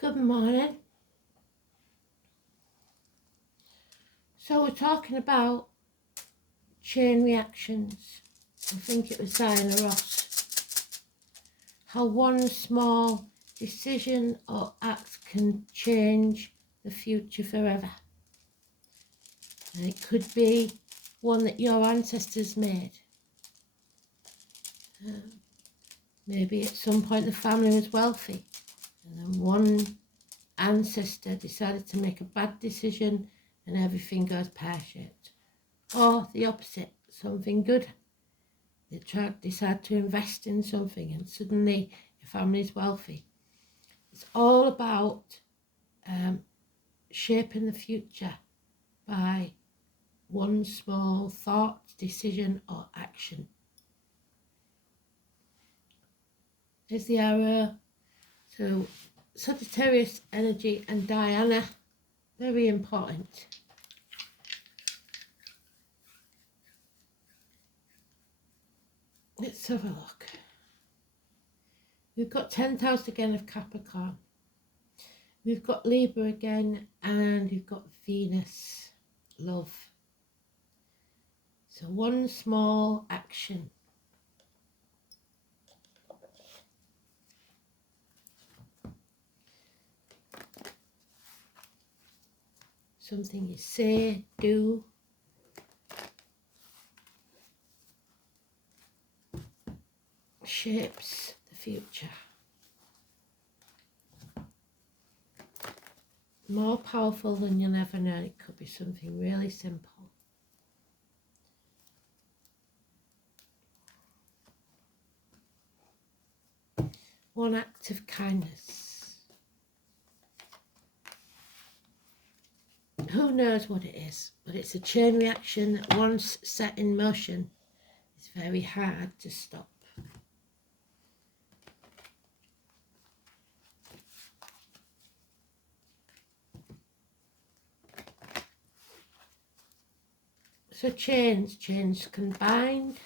Good morning. So we're talking about chain reactions. I think it was Diana Ross. How one small decision or act can change the future forever. And it could be one that your ancestors made. Maybe at some point the family was wealthy, and then one ancestor decided to make a bad decision and everything goes pear-shaped. Or the opposite, something good. They decide to invest in something and suddenly your family's wealthy. It's all about shaping the future by one small thought, decision or action. Here's the arrow. So Sagittarius energy and Diana, very important. Let's have a look. We've got 10th house again of Capricorn. We've got Libra again, and we've got Venus, love. So one small action. Something you say, do. Shapes the future. More powerful than you'll ever know. It could be something really simple. One act of kindness. Who knows what it is, but it's a chain reaction that once set in motion is very hard to stop. So chains can bind.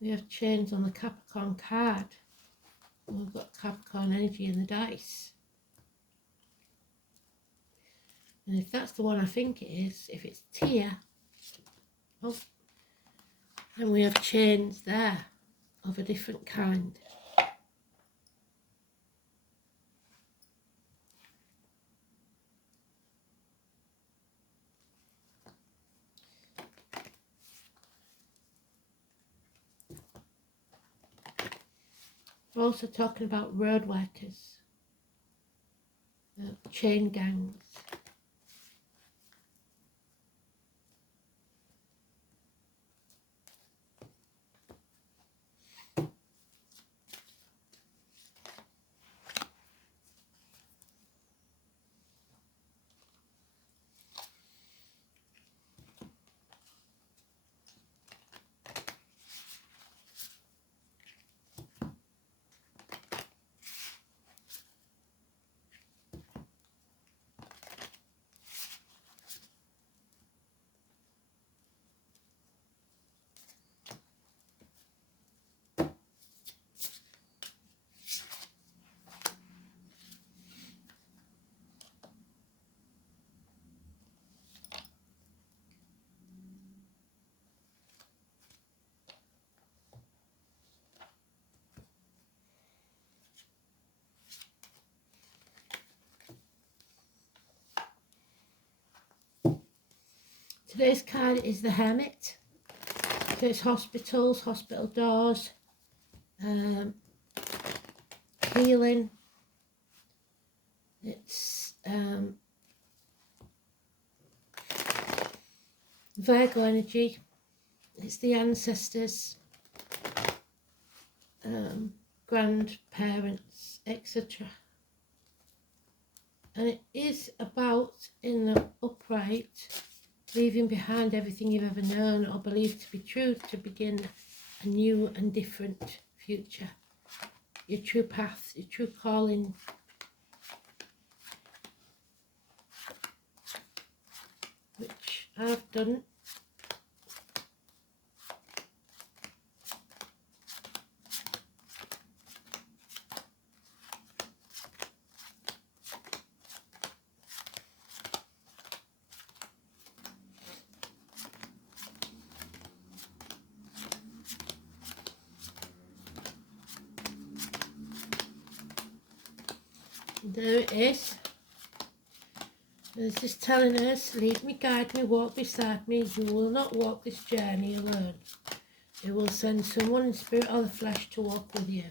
We have chains on the Capricorn card. We've got Capricorn energy in the dice. And if that's the one I think it is, if it's Tia, oh, then we have chains there of a different kind. We're also talking about road workers, chain gangs. Today's card is the Hermit. So it's hospitals, hospital doors, healing. It's Virgo energy. It's the ancestors, grandparents, etc. And it is about, in the upright, leaving behind everything you've ever known or believed to be true to begin a new and different future. Your true path, your true calling. Which I've done. There it is. It's just telling us, lead me, guide me, walk beside me. You will not walk this journey alone. It will send someone in spirit or the flesh to walk with you.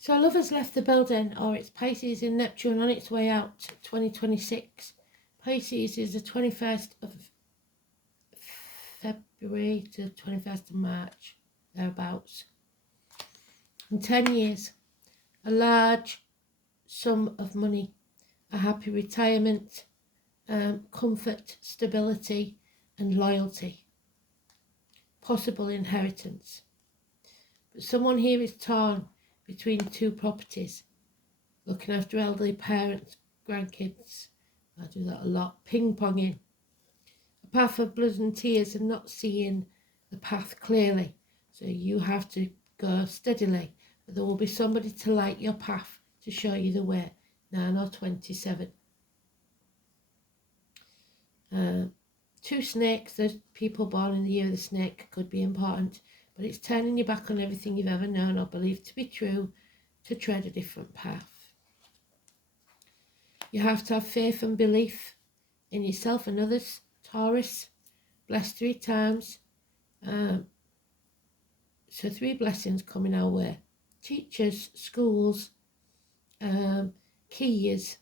So love has left the building, or it's Pisces in Neptune on its way out, 2026. Pisces is the 21st of February to the 21st of March, thereabouts. In 10 years, a large sum of money, a happy retirement, comfort, stability and loyalty, possible inheritance. But someone here is torn between two properties, looking after elderly parents, grandkids. I do that a lot. Ping-ponging. A path of blood and tears and not seeing the path clearly. So you have to go steadily. But there will be somebody to light your path, to show you the way. 9 or 27. Two snakes. There's people born in the year of the snake, could be important. But it's turning your back on everything you've ever known or believed to be true to tread a different path. You have to have faith and belief in yourself and others. Taurus, blessed 3 times. So 3 blessings coming our way. Teachers, schools, keys.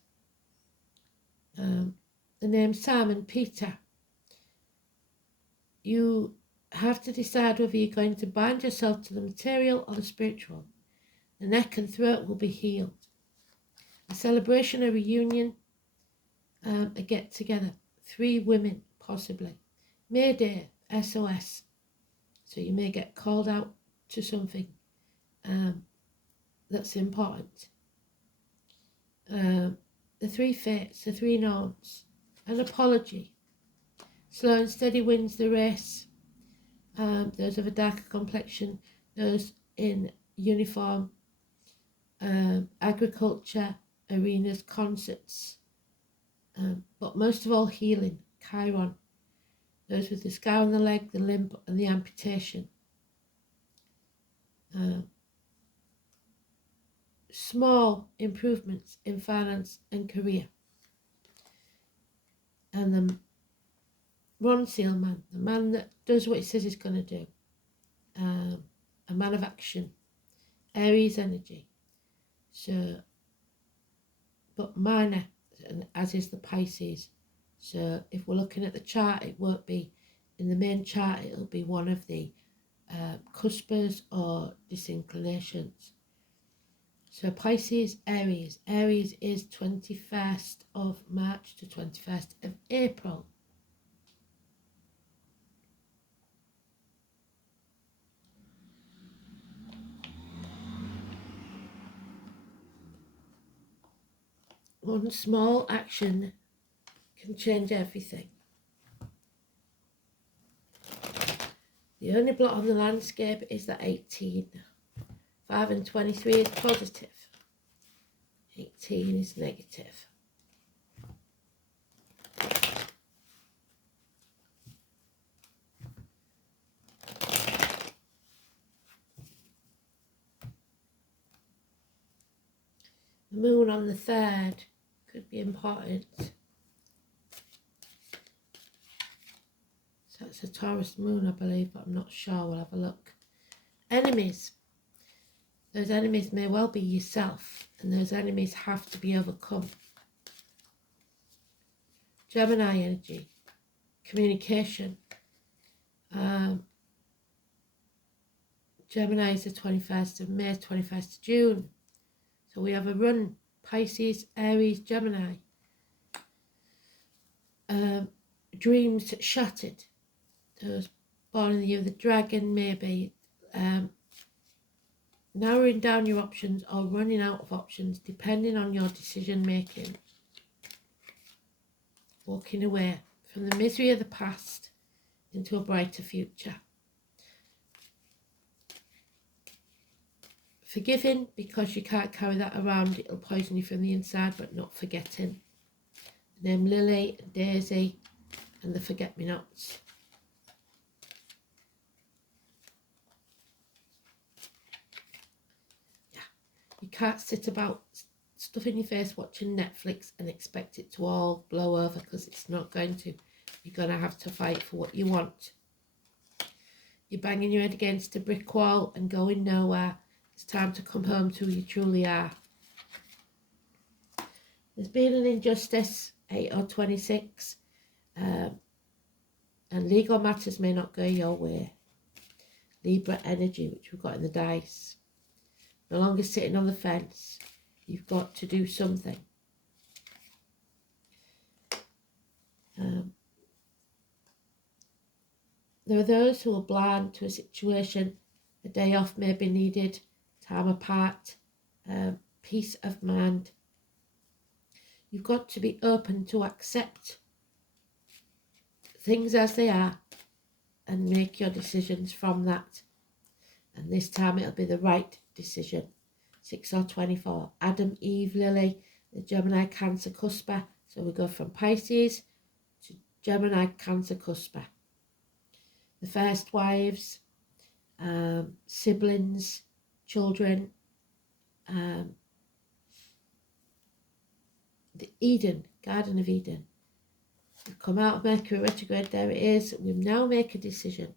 The name Simon Peter. You have to decide whether you're going to bind yourself to the material or the spiritual. The neck and throat will be healed. A celebration, a reunion, a get together. 3 women, possibly. Mayday, SOS. So you may get called out to something that's important. The 3 fates, the 3 norms. An apology. Slow and steady wins the race. Those of a darker complexion, those in uniform, agriculture, arenas, concerts, but most of all healing, Chiron. Those with the scar on the leg, the limp and the amputation. Small improvements in finance and career. And the Ron Seal man, the man that does what he says he's going to do. A man of action. Aries energy. So, but minor, as is the Pisces. So if we're looking at the chart, it won't be in the main chart, it'll be one of the cuspers or disinclinations. So Pisces, Aries. Aries is 21st of March to 21st of April. One small action can change everything. The only blot on the landscape is the 18. 5 and 23 is positive. 18 is negative. The moon on the 3rd could be important. So it's a Taurus moon, I believe, but I'm not sure. We'll have a look. Enemies. Those enemies may well be yourself, and those enemies have to be overcome. Gemini energy. Communication. Gemini is the 21st of May, 21st of June. So we have a run. Pisces, Aries, Gemini. Dreams shattered. Those born in the year of the dragon, maybe. Narrowing down your options or running out of options depending on your decision making. walking away from the misery of the past into a brighter future. Forgiving because you can't carry that around, it'll poison you from the inside, but not forgetting. Name Lily and Daisy and the forget-me-nots. Yeah, you can't sit about stuffing your face watching Netflix and expect it to all blow over, because it's not going to. You're going to have to fight for what you want. You're banging your head against a brick wall and going nowhere. It's time to come home to who you truly are. There's been an injustice, 8 or 26, and legal matters may not go your way. Libra energy, which we've got in the dice. No longer sitting on the fence. You've got to do something. There are those who are blind to a situation. A day off may be needed, time apart, peace of mind. You've got to be open to accept things as they are and make your decisions from that. And this time it'll be the right decision. 6 or 24. Adam, Eve, Lily, the Gemini, Cancer, Cusper. So we go from Pisces to Gemini, Cancer, Cusper. The first wives, siblings, children, the Eden, Garden of Eden. We've come out of Mercury retrograde, there it is. We now make a decision.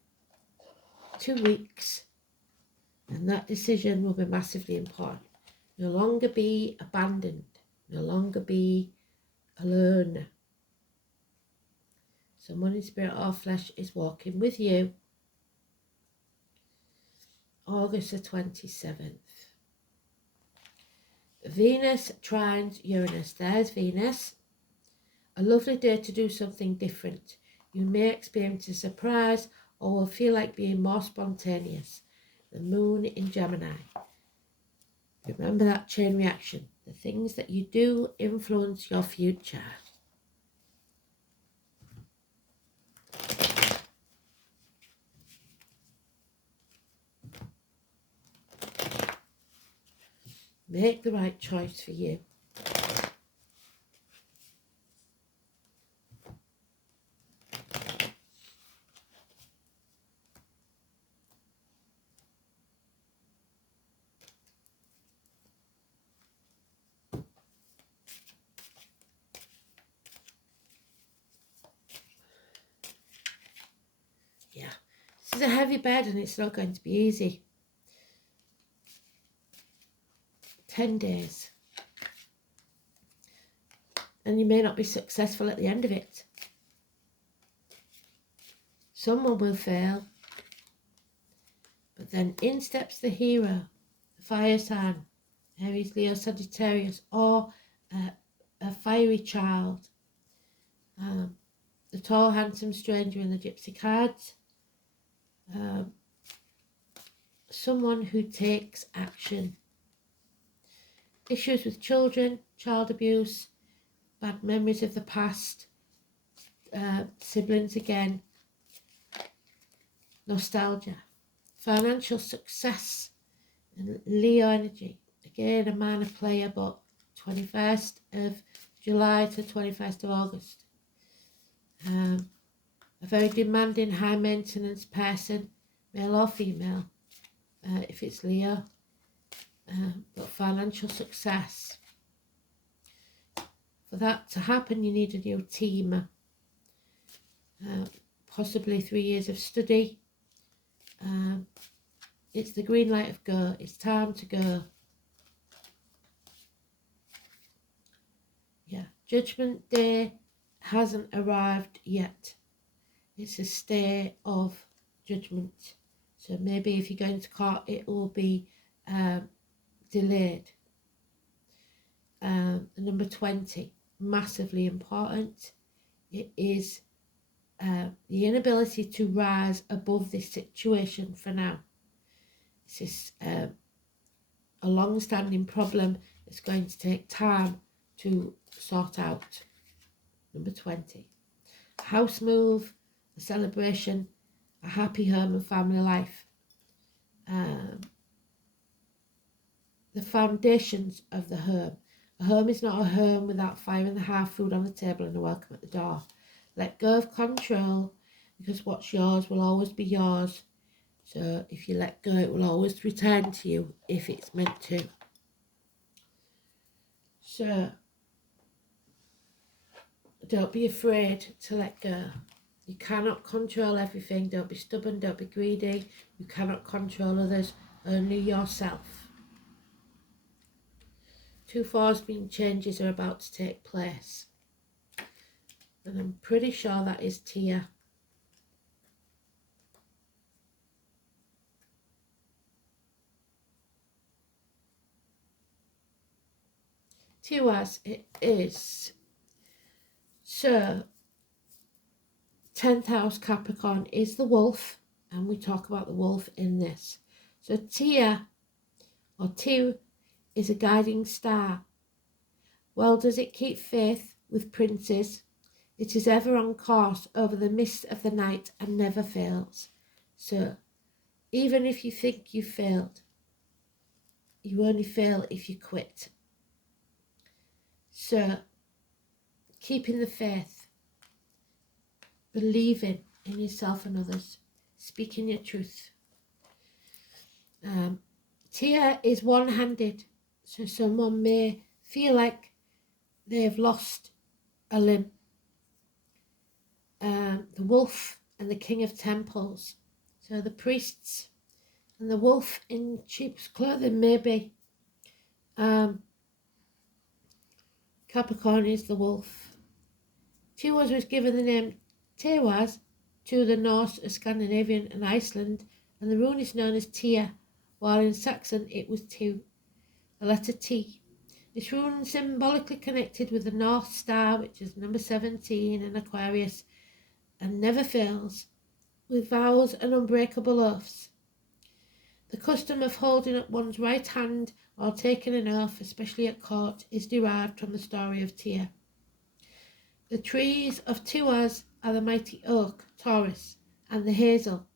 2 weeks, and that decision will be massively important. No longer be abandoned, no longer be alone. Someone in spirit or flesh is walking with you. August the 27th. Venus trines Uranus. There's Venus. A lovely day to do something different. You may experience a surprise or will feel like being more spontaneous. The moon in Gemini. Remember that chain reaction. The things that you do influence your future. Make the right choice for you. Yeah, this is a heavy bed and it's not going to be easy. 10 days. And you may not be successful at the end of it. Someone will fail. But then in steps the hero, the fire sign, Aries, Leo, Sagittarius, or a fiery child. The tall, handsome stranger in the gypsy cards. Someone who takes action. Issues with children, child abuse, bad memories of the past, siblings again, nostalgia, financial success, and Leo energy. Again, a minor player, but 21st of July to 21st of August. A very demanding, high maintenance person, male or female, if it's Leo. But financial success. For that to happen, you need a new team. Possibly 3 years of study. It's the green light of go. It's time to go. Yeah, Judgment Day hasn't arrived yet. It's a stay of judgment. So maybe if you're going to court, it will be delayed. Number 20, massively important. It is the inability to rise above this situation for now. This is a long-standing problem that's going to take time to sort out. Number 20. A house move, a celebration, a happy home and family life. The foundations of the home. A home is not a home without fire in the hearth, food on the table and a welcome at the door. Let go of control, because what's yours will always be yours. So if you let go, it will always return to you if it's meant to. So don't be afraid to let go. You cannot control everything. Don't be stubborn, don't be greedy. You cannot control others, only yourself. 2 4s mean changes are about to take place. And I'm pretty sure that is Tia. Tia's it is. So 10th house Capricorn is the wolf, and we talk about the wolf in this. So Tia, or Tiu, is a guiding star. Well, does it keep faith with princes? It is ever on course over the mist of the night and never fails. So even if you think you failed, you only fail if you quit. So keeping the faith, believing in yourself and others, speaking your truth. Tia is one-handed, so someone may feel like they've lost a limb. The wolf and the king of temples, so the priests and the wolf in sheep's clothing maybe. Capricorn is the wolf. Tiwaz was given the name Tewaz to the Norse, Scandinavian and Iceland, and the rune is known as Tia, while in Saxon it was Tu, the letter T. This rune is symbolically connected with the North Star, which is number 17 in Aquarius, and never fails, with vows and unbreakable oaths. The custom of holding up one's right hand while taking an oath, especially at court, is derived from the story of Tia. The trees of Tiwaz are the mighty oak, Taurus, and the hazel.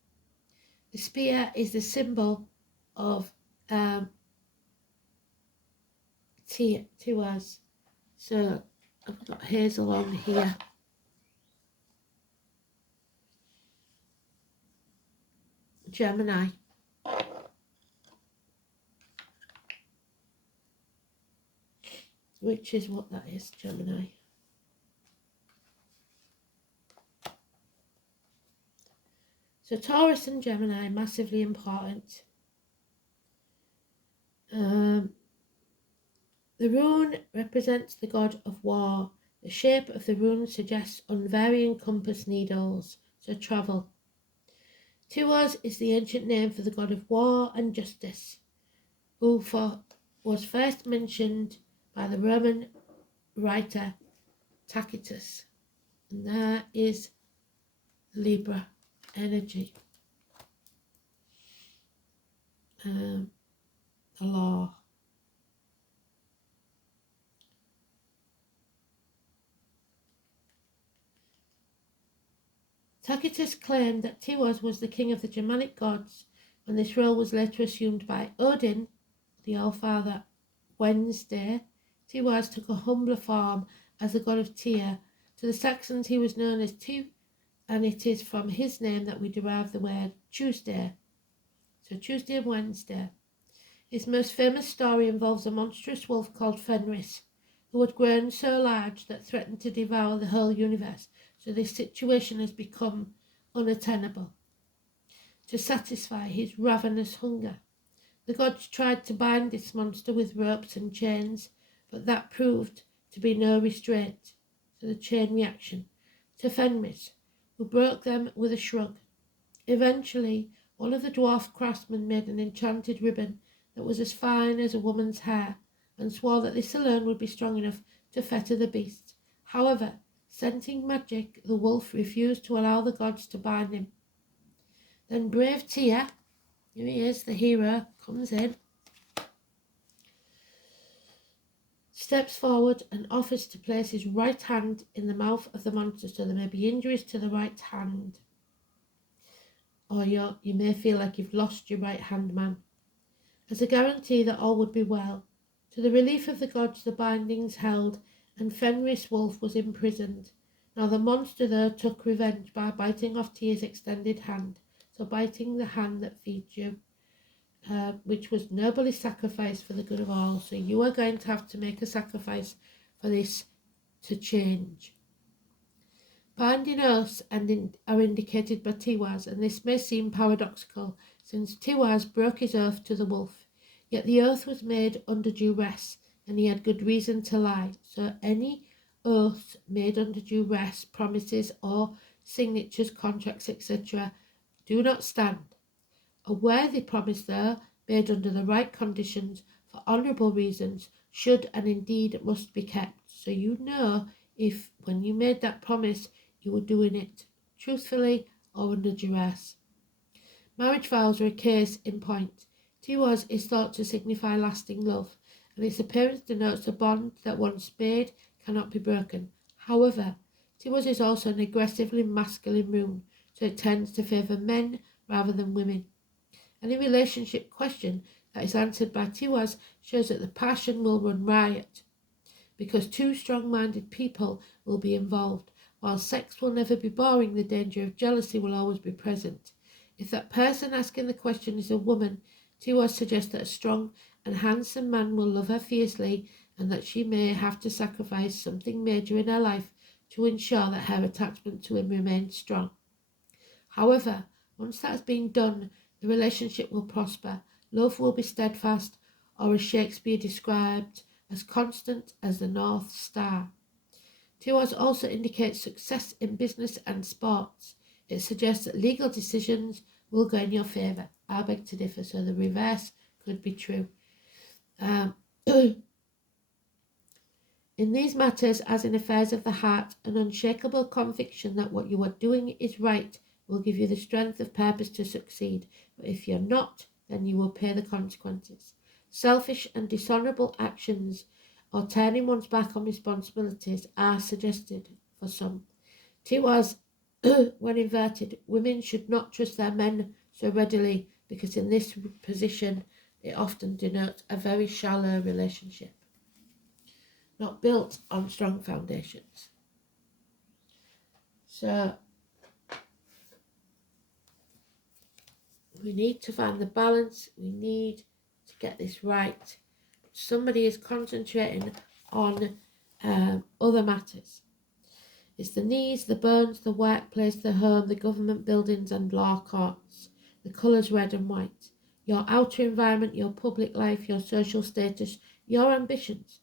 The spear is the symbol of Tiwaz. So I've got hazel on here. Gemini. Which is what that is, Gemini. So Taurus and Gemini, massively important. The rune represents the god of war. The shape of the rune suggests unvarying compass needles, so travel. Tiwaz is the ancient name for the god of war and justice, who was first mentioned by the Roman writer Tacitus. And there is Libra energy. The law. Tacitus claimed that Tiwaz was the king of the Germanic gods, and this role was later assumed by Odin, the All-Father. Wednesday, Tiwaz took a humbler form as the god of Tyr. To the Saxons he was known as Tu, and it is from his name that we derive the word Tuesday. So Tuesday and Wednesday. His most famous story involves a monstrous wolf called Fenris, who had grown so large that threatened to devour the whole universe. So this situation has become unattainable. To satisfy his ravenous hunger, the gods tried to bind this monster with ropes and chains, but that proved to be no restraint. So the chain reaction to Fenris, who broke them with a shrug. Eventually, one of the dwarf craftsmen made an enchanted ribbon that was as fine as a woman's hair, and swore that this alone would be strong enough to fetter the beast. However, scenting magic, the wolf refused to allow the gods to bind him. Then brave Tyr, here he is, the hero, comes in, steps forward and offers to place his right hand in the mouth of the monster, so there may be injuries to the right hand, or you may feel like you've lost your right hand man, as a guarantee that all would be well. To the relief of the gods, the bindings held, and Fenris Wolf was imprisoned. Now the monster there took revenge by biting off Tyr's extended hand, so biting the hand that feeds you, which was nobly sacrificed for the good of all. So you are going to have to make a sacrifice for this to change. Binding oaths are indicated by Tiwaz, and this may seem paradoxical, since Tiwaz broke his oath to the wolf. Yet the oath was made under duress, and he had good reason to lie. So any oaths made under duress, promises or signatures, contracts, etc., do not stand. A worthy promise, though, made under the right conditions, for honourable reasons, should and indeed must be kept. So you know if, when you made that promise, you were doing it truthfully or under duress. Marriage vows are a case in point. Tiwaz is thought to signify lasting love, and its appearance denotes a bond that once made cannot be broken. However, Tiwaz is also an aggressively masculine moon, so it tends to favour men rather than women. Any relationship question that is answered by Tiwaz shows that the passion will run riot, because two strong-minded people will be involved. While sex will never be boring, the danger of jealousy will always be present. If that person asking the question is a woman, Tiwaz suggests that a strong and handsome man will love her fiercely, and that she may have to sacrifice something major in her life to ensure that her attachment to him remains strong. However, once that has been done, the relationship will prosper, love will be steadfast, or as Shakespeare described, as constant as the North Star. Tiwaz also indicates success in business and sports. It suggests that legal decisions will go in your favour. I beg to differ, so the reverse could be true. In these matters, as in affairs of the heart, an unshakable conviction that what you are doing is right will give you the strength of purpose to succeed. But if you're not, then you will pay the consequences. Selfish and dishonourable actions or turning one's back on responsibilities are suggested for some. Tiwaz, when inverted, women should not trust their men so readily, because in this position it often denotes a very shallow relationship, not built on strong foundations. So we need to find the balance, we need to get this right. Somebody is concentrating on other matters. It's the knees, the bones, the workplace, the home, the government buildings and law courts. The colours red and white. Your outer environment, your public life, your social status, your ambitions.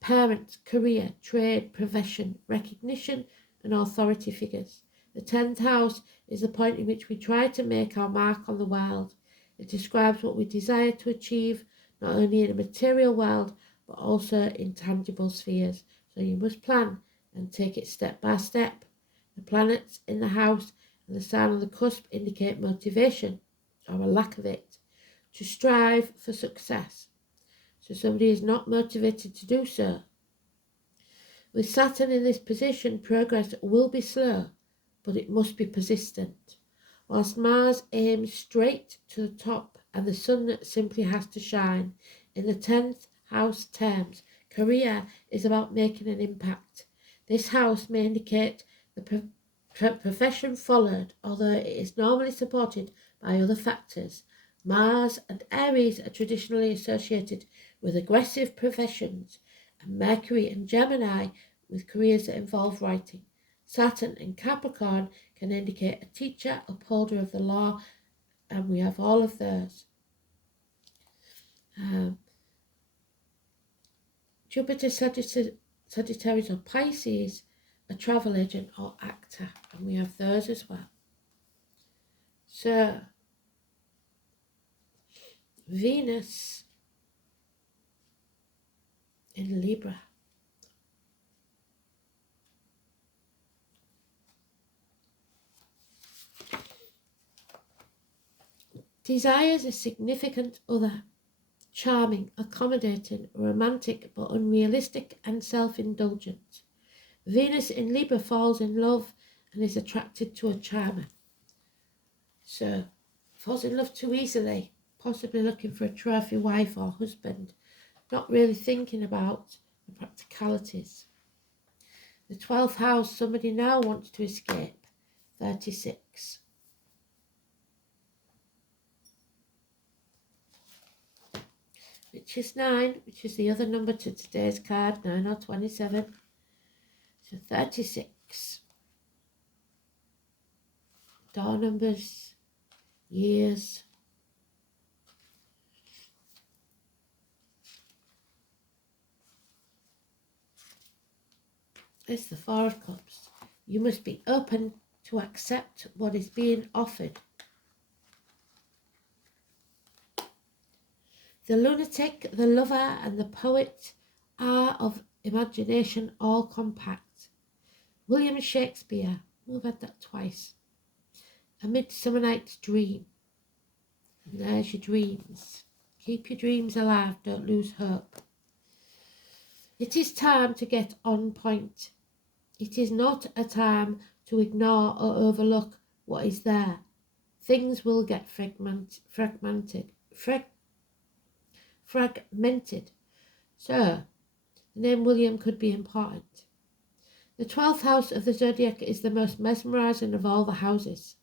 Parents, career, trade, profession, recognition and authority figures. The 10th house is the point in which we try to make our mark on the world. It describes what we desire to achieve, not only in a material world, but also in tangible spheres. So you must plan and take it step by step. The planets in the house and the sign on the cusp indicate motivation, or a lack of it, to strive for success. So somebody is not motivated to do so. With Saturn in this position, progress will be slow, but it must be persistent. Whilst Mars aims straight to the top and the Sun simply has to shine, in the 10th house terms, career is about making an impact. This house may indicate the profession followed, although it is normally supported by other factors. Mars and Aries are traditionally associated with aggressive professions, and Mercury and Gemini with careers that involve writing. Saturn and Capricorn can indicate a teacher, upholder of the law, and we have all of those. Jupiter, Sagittarius or Pisces, a travel agent or actor, and we have those as well. So, Venus in Libra. Desires a significant other. charming, accommodating, romantic but unrealistic and self-indulgent. Venus in Libra falls in love and is attracted to a charmer. So, falls in love too easily, possibly looking for a trophy wife or husband, not really thinking about the practicalities. The 12th house, somebody now wants to escape, 36. Which is 9, which is the other number to today's card, 9 or 27. So 36. Door numbers, years. It's the 4 of Cups. You must be open to accept what is being offered. The lunatic, the lover, and the poet are of imagination all compact. William Shakespeare, we've had that twice. A Midsummer Night's Dream. And there's your dreams. Keep your dreams alive, don't lose hope. It is time to get on point. It is not a time to ignore or overlook what is there. Things will get fragmented. So, the name William could be important. The 12th house of the zodiac is the most mesmerizing of all the houses.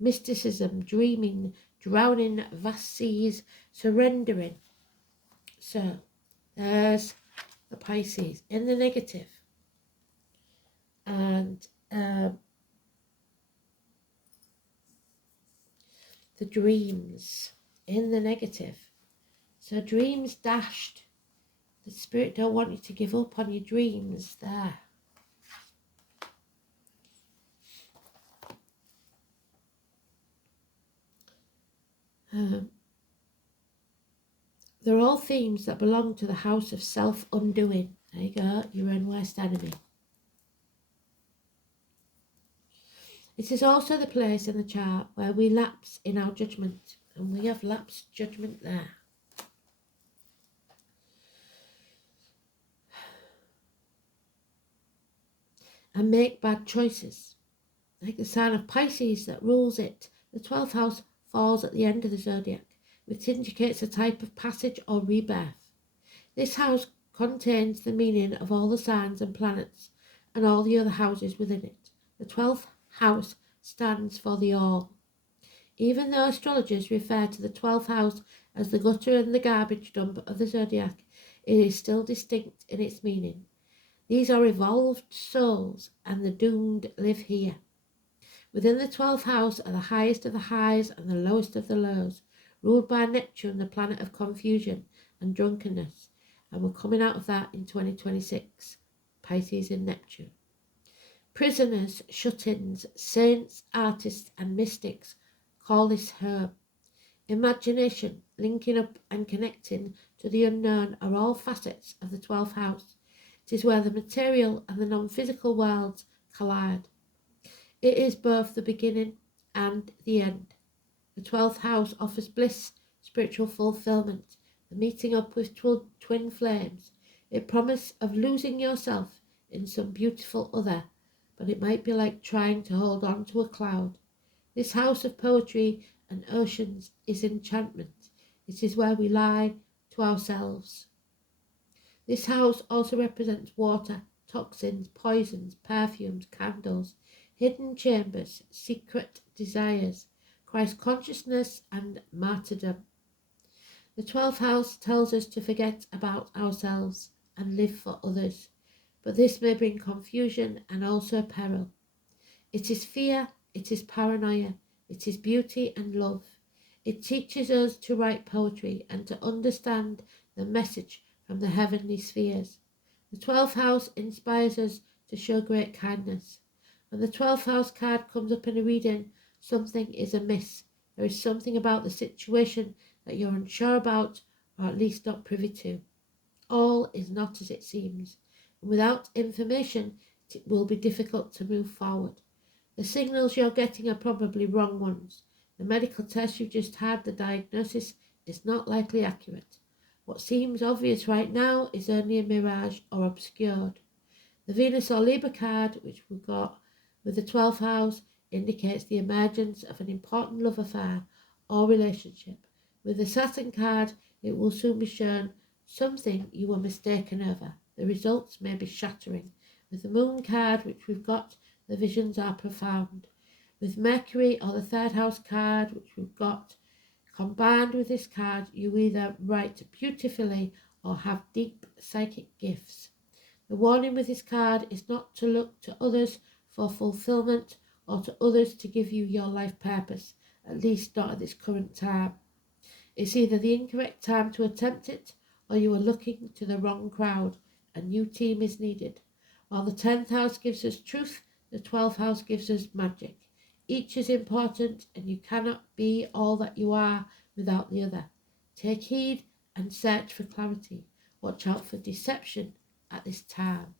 Mysticism, dreaming, drowning, vast seas, surrendering. So, there's the Pisces in the negative. And the dreams in the negative. So dreams dashed. The spirit don't want you to give up on your dreams there. They're all themes that belong to the house of self-undoing. There you go, your own worst enemy. It is also the place in the chart where we lapse in our judgment, and we have lapsed judgment there. And make bad choices. Like the sign of Pisces that rules it, the 12th house falls at the end of the zodiac, which indicates a type of passage or rebirth. This house contains the meaning of all the signs and planets and all the other houses within it. The 12th house stands for the all. Even though astrologers refer to the 12th house as the gutter and the garbage dump of the zodiac, it is still distinct in its meaning. These are evolved souls, and the doomed live here. Within the 12th house are the highest of the highs and the lowest of the lows, ruled by Neptune, the planet of confusion and drunkenness, and we're coming out of that in 2026, Pisces and Neptune. Prisoners, shut-ins, saints, artists and mystics call this home. Imagination, linking up and connecting to the unknown are all facets of the 12th house. It is where the material and the non-physical worlds collide. It is both the beginning and the end. The 12th house offers bliss, spiritual fulfillment, the meeting up with twin flames, a promise of losing yourself in some beautiful other, but it might be like trying to hold on to a cloud. This house of poetry and oceans is enchantment. It is where we lie to ourselves. This house also represents water, toxins, poisons, perfumes, candles, hidden chambers, secret desires, Christ consciousness and martyrdom. The 12th house tells us to forget about ourselves and live for others, but this may bring confusion and also peril. It is fear, it is paranoia, it is beauty and love. It teaches us to write poetry and to understand the message from the heavenly spheres. The 12th house inspires us to show great kindness. When the 12th house card comes up in a reading, something is amiss. There is something about the situation that you're unsure about, or at least not privy to. All is not as it seems, and without information it will be difficult to move forward. The signals you're getting are probably wrong ones. The medical test you've just had, the diagnosis, is not likely accurate. What seems obvious right now is only a mirage or obscured. The Venus or Libra card, which we've got with the 12th house, indicates the emergence of an important love affair or relationship. With the Saturn card, it will soon be shown something you were mistaken over. The results may be shattering. With the Moon card, which we've got, the visions are profound. With Mercury or the 3rd house card, which we've got, combined with this card, you either write beautifully or have deep psychic gifts. The warning with this card is not to look to others for fulfillment or to others to give you your life purpose, at least not at this current time. It's either the incorrect time to attempt it or you are looking to the wrong crowd. A new team is needed. While the 10th house gives us truth, the 12th house gives us magic. Each is important and you cannot be all that you are without the other. Take heed and search for clarity. Watch out for deception at this time,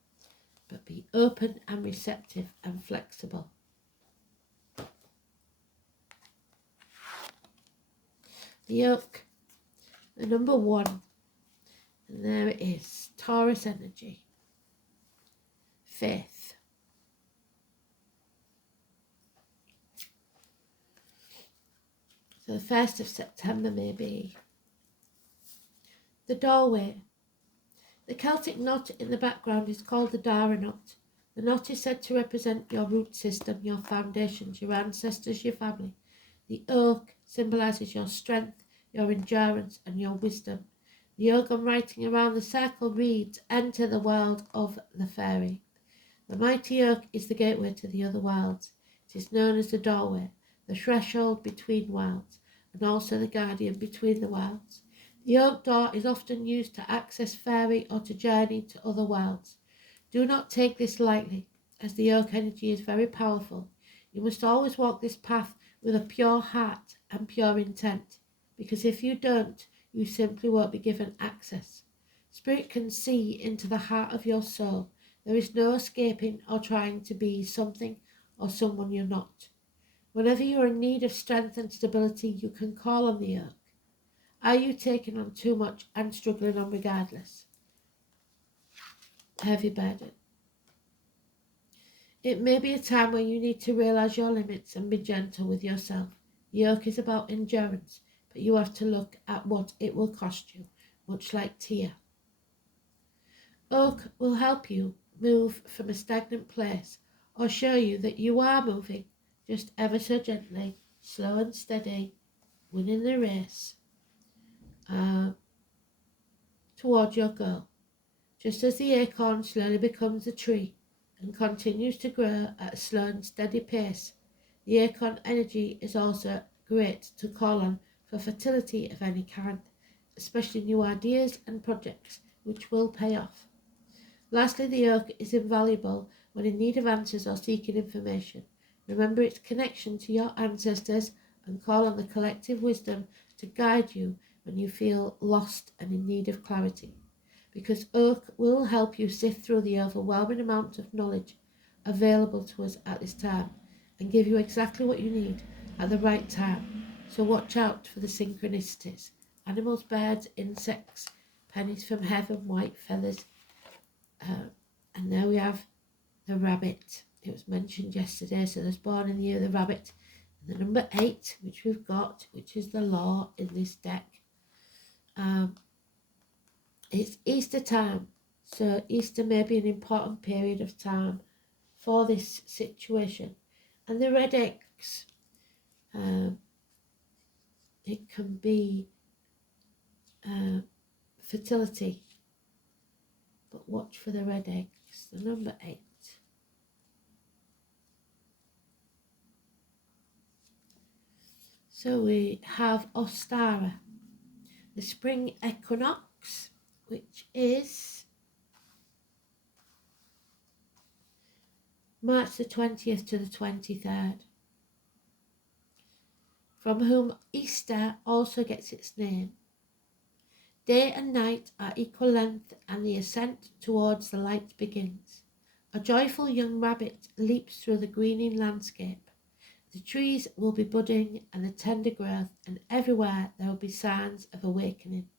but be open and receptive and flexible. The Oak, the number 1, and there it is, Taurus energy, faith. So the 1st of September maybe. The doorway. The Celtic knot in the background is called the Dara knot. The knot is said to represent your root system, your foundations, your ancestors, your family. The oak symbolises your strength, your endurance and your wisdom. The oak writing around the circle reads, enter the world of the fairy. The mighty oak is the gateway to the other worlds. It is known as the doorway, the threshold between worlds, and also the guardian between the worlds. The oak door is often used to access fairy or to journey to other worlds. Do not take this lightly, as the oak energy is very powerful. You must always walk this path with a pure heart and pure intent, because if you don't, you simply won't be given access. Spirit can see into the heart of your soul. There is no escaping or trying to be something or someone you're not. Whenever you are in need of strength and stability, you can call on the oak. Are you taking on too much and struggling on regardless? Heavy burden. It may be a time where you need to realise your limits and be gentle with yourself. The oak is about endurance, but you have to look at what it will cost you, much like Tia. Oak will help you move from a stagnant place or show you that you are moving, just ever so gently, slow and steady, winning the race towards your goal. Just as the acorn slowly becomes a tree and continues to grow at a slow and steady pace, the acorn energy is also great to call on for fertility of any kind, especially new ideas and projects which will pay off. Lastly, the oak is invaluable when in need of answers or seeking information. Remember its connection to your ancestors and call on the collective wisdom to guide you when you feel lost and in need of clarity. Because oak will help you sift through the overwhelming amount of knowledge available to us at this time and give you exactly what you need at the right time. So watch out for the synchronicities. Animals, birds, insects, pennies from heaven, white feathers. And now we have the rabbit. It was mentioned yesterday, so there's born in the year of the rabbit. And the number 8, which we've got, which is the law in this deck. It's Easter time, so Easter may be an important period of time for this situation. And the red eggs, it can be fertility, but watch for the red eggs, the number 8. So we have Ostara, the spring equinox, which is March the 20th to the 23rd, from whom Easter also gets its name. Day and night are equal length and the ascent towards the light begins. A joyful young rabbit leaps through the greening landscape. The trees will be budding and the tender growth, and everywhere there will be signs of awakening.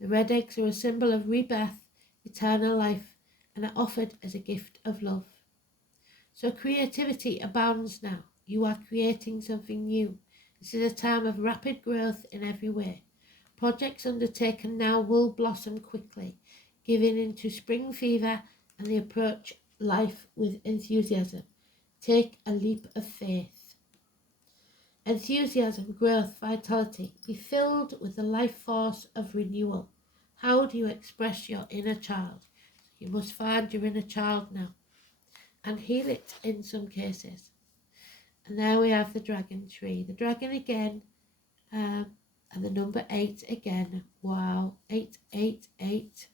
The red eggs are a symbol of rebirth, eternal life, and are offered as a gift of love. So creativity abounds now. You are creating something new. This is a time of rapid growth in every way. Projects undertaken now will blossom quickly, giving into spring fever and the approach life with enthusiasm. Take a leap of faith. Enthusiasm, growth, vitality. Be filled with the life force of renewal. How do you express your inner child? You must find your inner child now and heal it in some cases. And there we have the dragon tree. The dragon again, and the number 8 again. Wow, 888.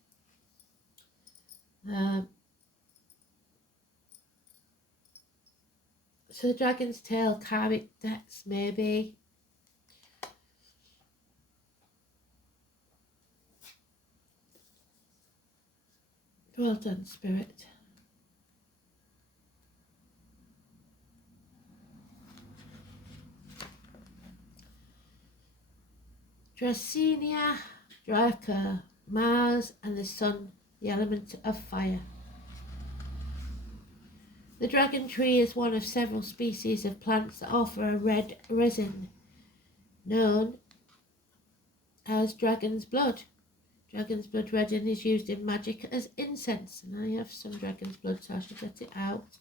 So the dragon's tail, karmic debts maybe. Well done, Spirit. Dracaena, Draco, Mars and the Sun, the element of fire. The dragon tree is one of several species of plants that offer a red resin known as dragon's blood. Dragon's blood resin is used in magic as incense, and I have some dragon's blood, so I should get it out.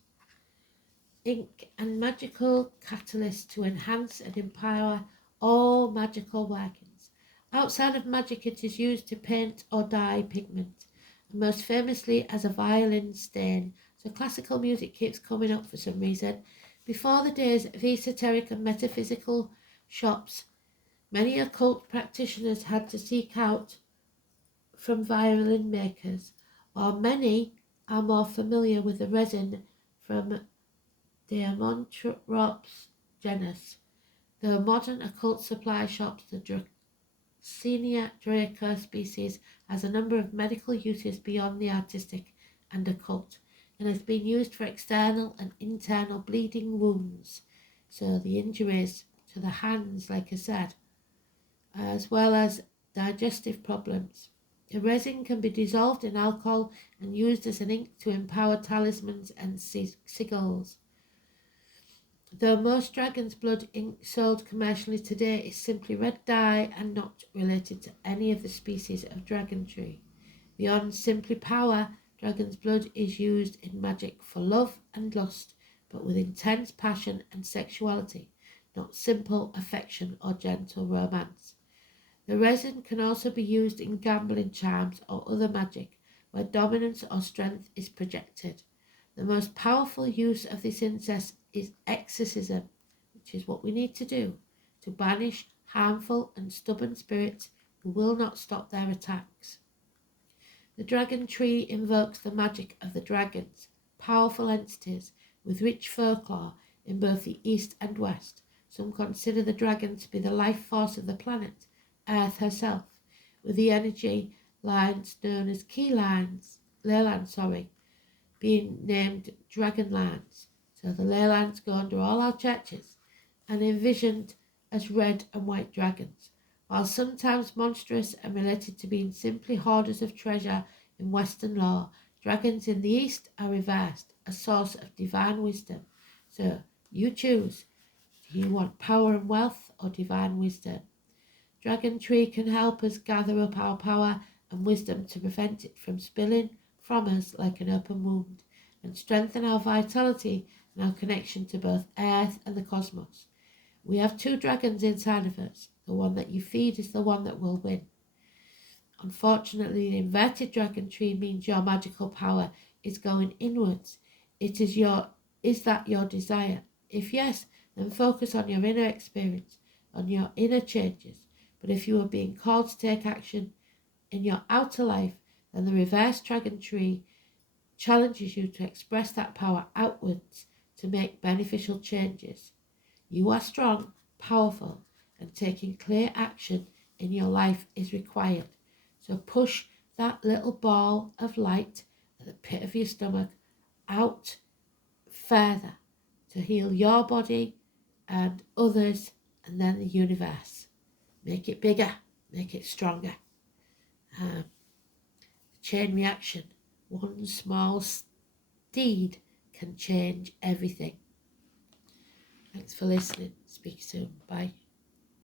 Ink and magical catalyst to enhance and empower all magical workings. Outside of magic, it is used to paint or dye pigment, and most famously as a violin stain. So classical music keeps coming up for some reason. Before the days of esoteric and metaphysical shops, many occult practitioners had to seek out from violin makers, while many are more familiar with the resin from Diamantrops genus. The modern occult supply shops, the Dracaena draco species has a number of medical uses beyond the artistic and occult, and has been used for external and internal bleeding wounds, so the injuries to the hands, like I said, as well as digestive problems. The resin can be dissolved in alcohol and used as an ink to empower talismans and sigils. Though most dragon's blood ink sold commercially today is simply red dye and not related to any of the species of dragon tree. Beyond simply power, dragon's blood is used in magic for love and lust, but with intense passion and sexuality, not simple affection or gentle romance. The resin can also be used in gambling charms or other magic, where dominance or strength is projected. The most powerful use of this incense is exorcism, which is what we need to do, to banish harmful and stubborn spirits who will not stop their attacks. The dragon tree invokes the magic of the dragons, powerful entities with rich folklore in both the East and West. Some consider the dragon to be the life force of the planet, Earth herself, with the energy lines known as ley lines, being named dragon lines. So the ley lines go under all our churches and envisioned as red and white dragons. While sometimes monstrous and related to being simply hoarders of treasure in Western lore, dragons in the East are reversed, a source of divine wisdom. So you choose. Do you want power and wealth or divine wisdom? Dragon tree can help us gather up our power and wisdom to prevent it from spilling from us like an open wound, and strengthen our vitality and our connection to both Earth and the cosmos. We have two dragons inside of us. The one that you feed is the one that will win. Unfortunately, the inverted dragon tree means your magical power is going inwards. Is that your desire? If yes, then focus on your inner experience, on your inner changes. But if you are being called to take action in your outer life, then the reverse dragon tree challenges you to express that power outwards to make beneficial changes. You are strong, powerful, and taking clear action in your life is required. So push that little ball of light at the pit of your stomach out further to heal your body and others, and then the universe. Make it bigger, make it stronger. Chain reaction. One small deed can change everything. Thanks for listening. Speak soon. Bye.